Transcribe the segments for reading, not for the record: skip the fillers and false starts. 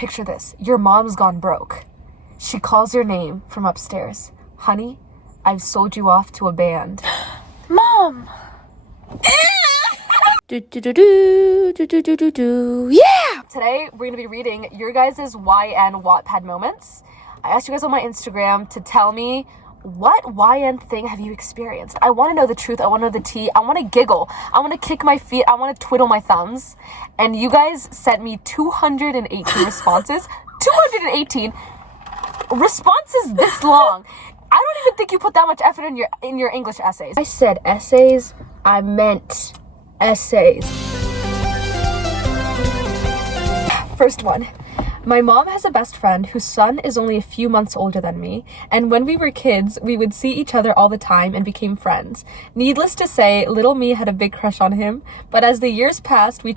Picture this. Your mom's gone broke. She calls your name from upstairs. Honey, I've sold you off to a band. Mom! Yeah! Today, we're going to be reading your guys' YN Wattpad moments. I asked you guys on my Instagram to tell me what YN thing have you experienced. I want to know the truth. I want to know the tea. I want to giggle. I want to kick my feet. I want to twiddle my thumbs. And you guys sent me 218 responses. 218 responses this long. I don't even think you put that much effort in your English essays. I said essays. I meant essays. First one. My mom has a best friend whose son is only a few months older than me, and when we were kids, we would see each other all the time and became friends. Needless to say, little me had a big crush on him, but as the years passed, we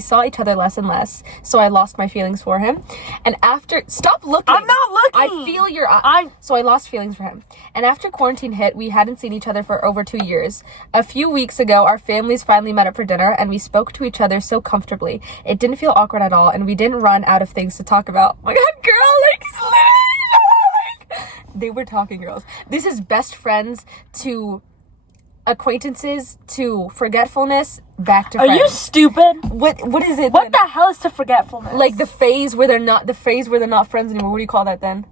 saw each other less and less, so I lost my feelings for him. And after... Stop looking! I'm not looking! I feel your eye. So I lost feelings for him. And after quarantine hit, we hadn't seen each other for over 2 years. A few weeks ago, our families finally met up for dinner, and we spoke to each other so comfortably. It didn't feel awkward at all, and we didn't run out of things to talk about. Oh my god, girl, like, literally, they were talking, girls. This is best friends to acquaintances to forgetfulness back to friends. Are you stupid? What is it? What the hell is to forgetfulness? Like the phase where they're not friends anymore. What do you call that then?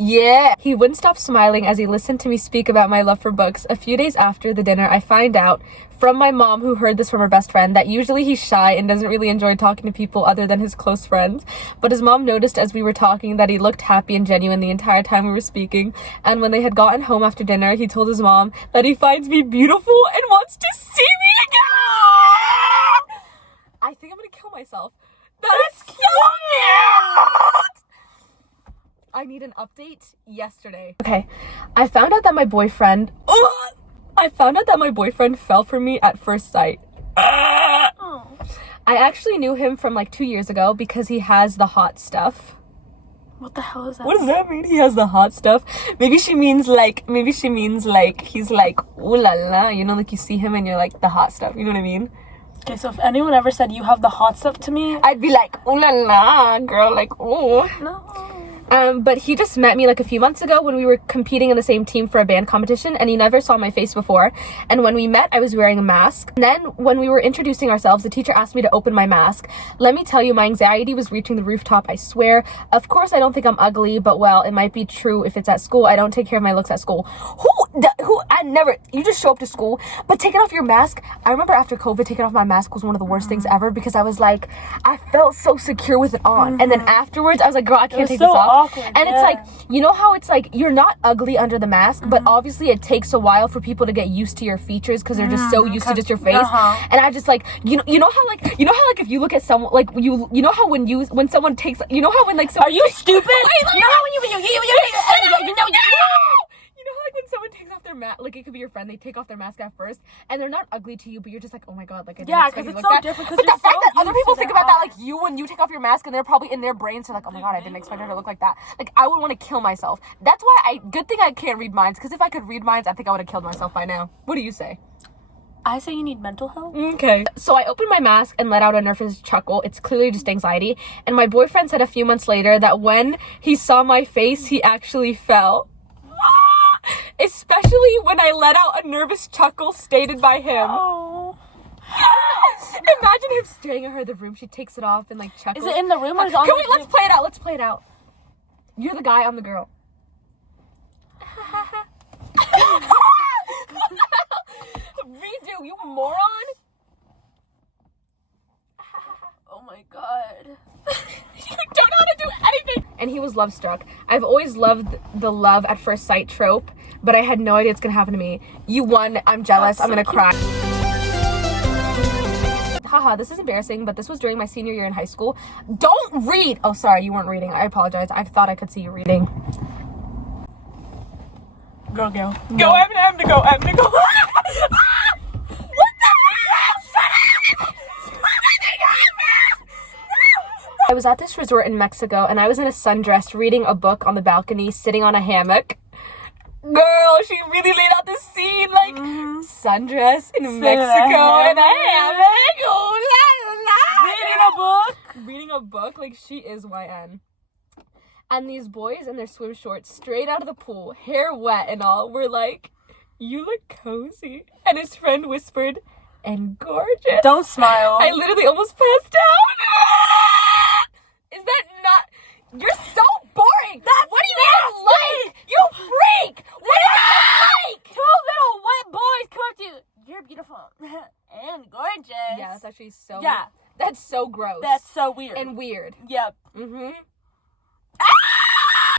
Yeah. He wouldn't stop smiling as he listened to me speak about my love for books. A few days after the dinner, I find out from my mom, who heard this from her best friend, that usually he's shy and doesn't really enjoy talking to people other than his close friends. But his mom noticed as we were talking that he looked happy and genuine the entire time we were speaking. And when they had gotten home after dinner, he told his mom that he finds me beautiful and wants to see me again. I think I'm gonna kill myself. That's so cute! I need an update yesterday. Okay, I found out that my boyfriend fell for me at first sight. Oh. I actually knew him from like 2 years ago because he has the hot stuff. What the hell is that? What does that mean? He has the hot stuff. Maybe she means like he's like ooh la la, you know, like you see him and you're like the hot stuff, you know what I mean? Okay, so if anyone ever said you have the hot stuff to me, I'd be like ooh la la, girl, like ooh. no. But he just met me like a few months ago when we were competing in the same team for a band competition, and he never saw my face before. And when we met, I was wearing a mask. And then when we were introducing ourselves, the teacher asked me to open my mask. Let me tell you, my anxiety was reaching the rooftop, I swear. Of course, I don't think I'm ugly, but well, it might be true if it's at school. I don't take care of my looks at school. You just show up to school, but taking off your mask. I remember after COVID, taking off my mask was one of the worst things ever because I was like, I felt so secure with it on. And then afterwards, I was like, girl, I can't take this off. Awkward, and it's like, you know how it's like you're not ugly under the mask, but obviously it takes a while for people to get used to your features because they're just so used to just your face. And I just like you know how if you look at someone like you know how when someone takes, you know how when like someone, are you stupid? You know how when when someone takes off their mask, like it could be your friend, they take off their mask at first and they're not ugly to you, but you're just like, oh my god, like I didn't expect because it's you to look so different. But the fact that other people think about that, like you, when you take off your mask, and they're probably in their brains, they're like, oh my god, I didn't expect her to look like that. Like I would want to kill myself. That's why good thing I can't read minds, because if I could read minds, I think I would have killed myself by now. What do you say? I say you need mental health. Okay. So I opened my mask and let out a nervous chuckle. It's clearly just anxiety. And my boyfriend said a few months later that when he saw my face, he actually fell. Especially when I let out a nervous chuckle stated by him. Oh. Imagine him staring at her in the room. She takes it off and like chuckles. Is it in the room or is it on the room? Let's play it out. Let's play it out. You're the guy, I'm the girl. Redo, you moron. Oh my god. You don't know how to do anything. And he was love struck. I've always loved the love at first sight trope, but I had no idea it's gonna happen to me. You won. I'm jealous. I'm gonna cry. Haha, this is embarrassing, but this was during my senior year in high school. Don't read. Oh, sorry, you weren't reading. I apologize. I thought I could see you reading. Go. I'm gonna go. I was at this resort in Mexico, and I was in a sundress reading a book on the balcony, sitting on a hammock. Girl, she really laid out the scene, like, sundress in Mexico in a hammock. Oh, la, la. Reading a book. reading a book. Like, she is YN. And these boys in their swim shorts, straight out of the pool, hair wet and all, were like, you look cozy. And his friend whispered, and gorgeous. Don't smile. I literally almost passed out. Is that not... You're so boring. What do you even like? You freak. What do you like? Two little wet boys come up to you. You're beautiful and gorgeous. Yeah, that's actually so... Yeah. That's so gross. That's so weird. And weird. Yep. Mm-hmm.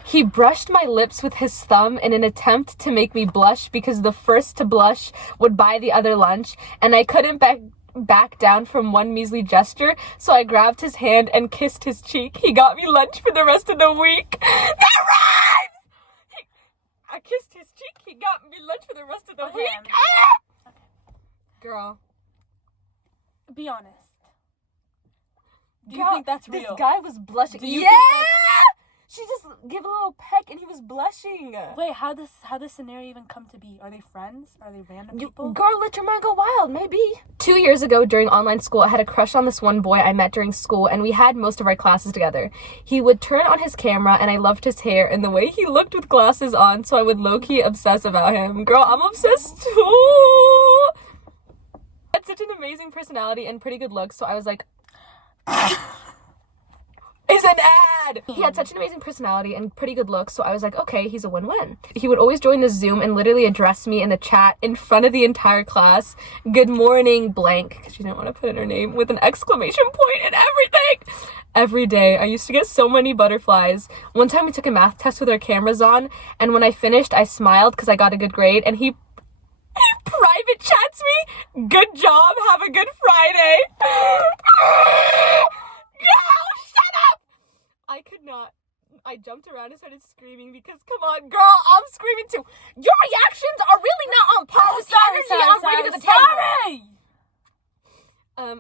He brushed my lips with his thumb in an attempt to make me blush because the first to blush would buy the other lunch, and I couldn't back down from one measly gesture, so I grabbed his hand and kissed his cheek. He got me lunch for the rest of the week. That rhymes! I kissed his cheek, he got me lunch for the rest of the week. Okay. Girl. Be honest. Do Girl, you think that's real? This guy was blushing. Do you Yeah! think She just gave a little peck and he was blushing. Wait, how this scenario even come to be? Are they friends? Are they random people? Girl, let your mind go wild, maybe. 2 years ago during online school, I had a crush on this one boy I met during school, and we had most of our classes together. He would turn on his camera, and I loved his hair and the way he looked with glasses on, so I would low-key obsess about him. Girl, I'm obsessed too. He had such an amazing personality and pretty good looks, so I was like... Is an ad! He had such an amazing personality and pretty good looks, so I was like, okay, he's a win-win. He would always join the Zoom and literally address me in the chat in front of the entire class. Good morning, blank, because she didn't want to put in her name, with an exclamation point and everything. Every day. I used to get so many butterflies. One time we took a math test with our cameras on, and when I finished, I smiled because I got a good grade, and he private chats me, good job, have a good Friday. No, shut up! I could not. I jumped around and started screaming because, come on, girl, I'm screaming too. Your reactions are really not on par with the energy I'm bringing to the table.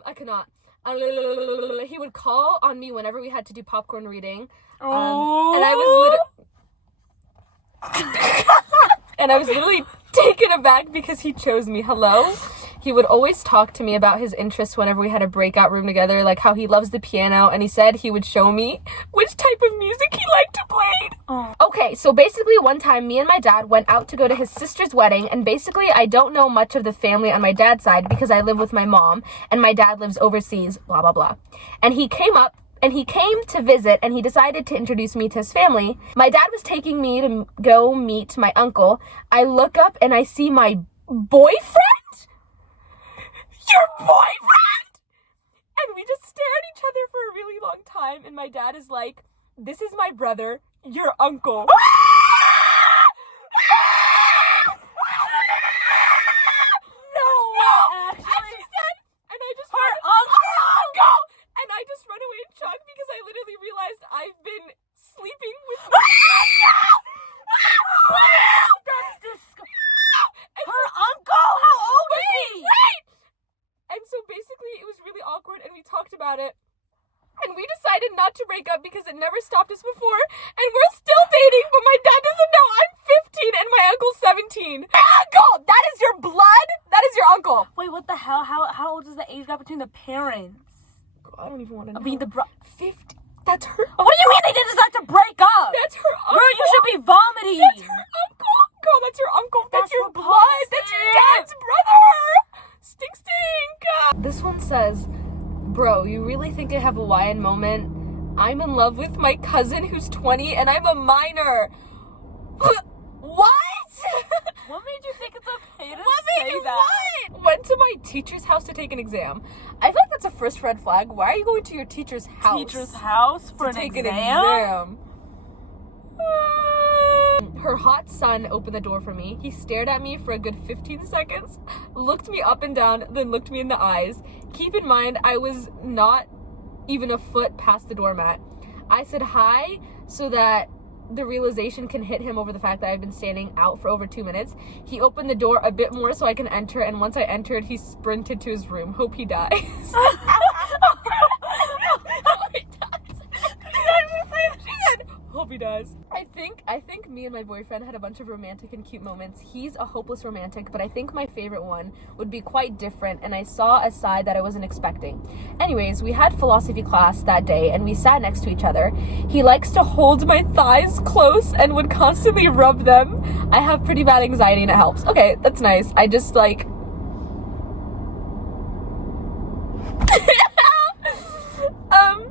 I could not. He would call on me whenever we had to do popcorn reading. And I was literally taken aback because he chose me. Hello? He would always talk to me about his interests whenever we had a breakout room together, like how he loves the piano, and he said he would show me which type of music he liked to play. Oh. Okay, so basically one time me and my dad went out to go to his sister's wedding, and basically I don't know much of the family on my dad's side because I live with my mom, and my dad lives overseas, blah, blah, blah. And he came to visit, and he decided to introduce me to his family. My dad was taking me to go meet my uncle. I look up and I see my boyfriend? Your boyfriend? And we just stare at each other for a really long time, and my dad is like, this is my brother, your uncle. And I just run away in shock because I literally realized I've been sleeping with That's disgusting. Her uncle? How old is he? Wait! And so basically it was really awkward and we talked about it. And we decided not to break up because it never stopped us before. And we're still dating, but my dad doesn't know I'm 15 and my uncle's 17. My uncle! That is your blood? That is your uncle. Wait, what the hell? How old is the age gap between the parents? I don't even want to know. I mean, 50. That's her. What do you mean they didn't decide to break up? That's her uncle. Girl, you should be vomiting. That's her uncle. Girl, that's your uncle. That's your blood. repulsive. That's your dad's brother. Stink. This one says, bro, you really think I have a Hawaiian moment? I'm in love with my cousin who's 20 and I'm a minor. What? What made you think it's okay to What say made you that? what? Went to my teacher's house to take an exam. I feel like that's a first red flag. Why are you going to your teacher's house? Teacher's house for to take an an exam? Her hot son opened the door for me. He stared at me for a good 15 seconds, looked me up and down, then looked me in the eyes. Keep in mind, I was not even a foot past the doormat. I said hi so that the realization can hit him over the fact that I've been standing out for over 2 minutes. He opened the door a bit more so I can enter, and once I entered, he sprinted to his room. Hope he dies. Hope he dies. She said, hope he does. I think me and my boyfriend had a bunch of romantic and cute moments. He's a hopeless romantic, but I think my favorite one would be quite different, and I saw a side that I wasn't expecting. Anyways, we had philosophy class that day, and we sat next to each other. He likes to hold my thighs close and would constantly rub them. I have pretty bad anxiety, and it helps. Okay, that's nice. I just like...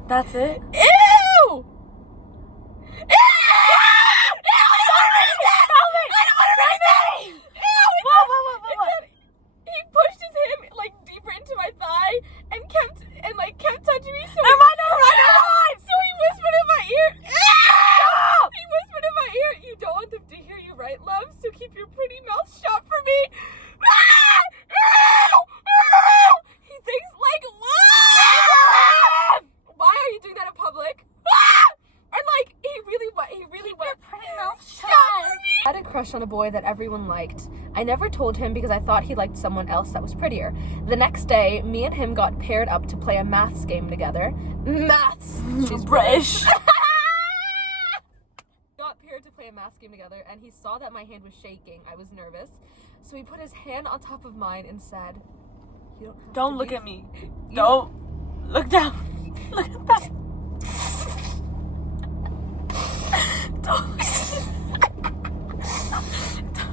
That's it? Ew! Ew! He pushed his hand like deeper into my thigh and kept touching me. So Never mind. So he whispered in my ear. He whispered in my ear, "You don't want them to hear you, right, love? So keep your pretty mouth shut for me." He thinks like, why are you doing that in public? And like, he really went, Pretty mouth shut. I had a crush on a boy that everyone liked. I never told him because I thought he liked someone else that was prettier. The next day, me and him got paired up to play a maths game together. Maths! She's British. Got paired to play a maths game together, and he saw that my hand was shaking. I was nervous. So he put his hand on top of mine and said, "You Don't look at me. Don't look down. Look at that. Don't.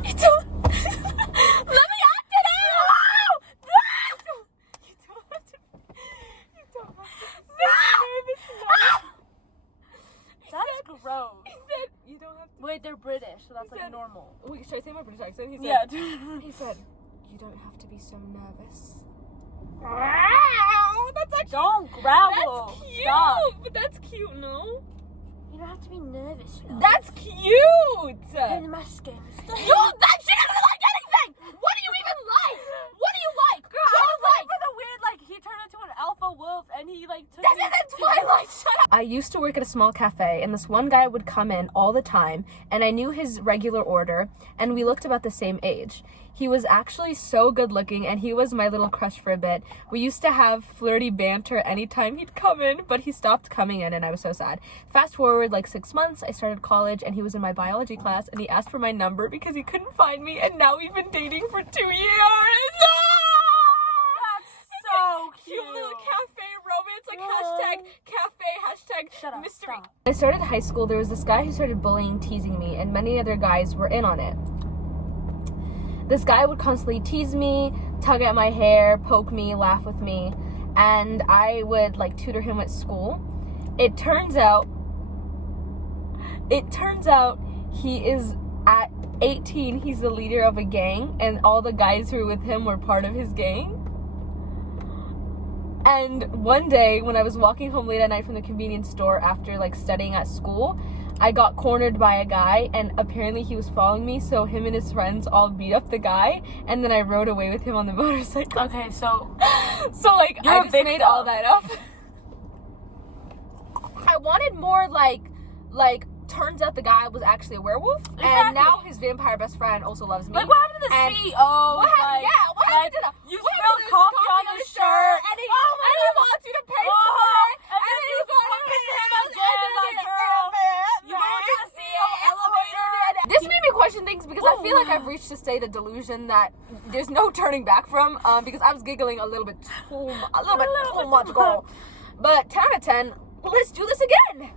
Let me act it out! You don't have to be nervous now. That's gross. He said, "You don't have to." Wait, they're British, so that's He like said- normal. Wait, should I say my British accent? He said, Yeah. He said, "You don't have to be so nervous." Wow, that's actually... Don't growl. That's cute! Stop. But that's cute, no? You don't have to be nervous. That's cute! In my skin. Yo, that shit doesn't like anything! What do you even like? What do you like? Girl, I was looking for the weird, like, he turned into an alpha wolf and he, like, took This me isn't to- Twilight, shut up! I used to work at a small cafe, and this one guy would come in all the time, and I knew his regular order, and we looked about the same age. He was actually so good looking, and he was my little crush for a bit. We used to have flirty banter anytime he'd come in, but he stopped coming in, and I was so sad. Fast forward like 6 months, I started college, and he was in my biology class, and he asked for my number because he couldn't find me, and now we've been dating for 2 years! That's so cute. Cute little cafe romance, like hashtag cafe, hashtag Shut up, mystery. stop. When I started high school, there was this guy who started bullying, teasing me, and many other guys were in on it. This guy would constantly tease me, tug at my hair, poke me, laugh with me, and I would like tutor him at school. It turns out he is at 18, he's the leader of a gang, and all the guys who were with him were part of his gang. And one day when I was walking home late at night from the convenience store after like studying at school, I got cornered by a guy, and apparently he was following me, so him and his friends all beat up the guy, and then I rode away with him on the motorcycle. Okay, so Like, You're I a just made victim. all that up. I wanted more like, turns out the guy was actually a werewolf, and Exactly. now his vampire best friend also loves me. like what happened to the And CEO? What happened? What happened to the... You what spilled happened to coffee on his shirt. and he, Oh my and he God. wants you to pay Oh, for it, and then you got bump into him again, like, girl. You go to the CEO elevator. This made me question things because I feel like I've reached a state of delusion that there's no turning back from. Because I was giggling a little bit too much, girl. But 10 out of 10, let's do this again.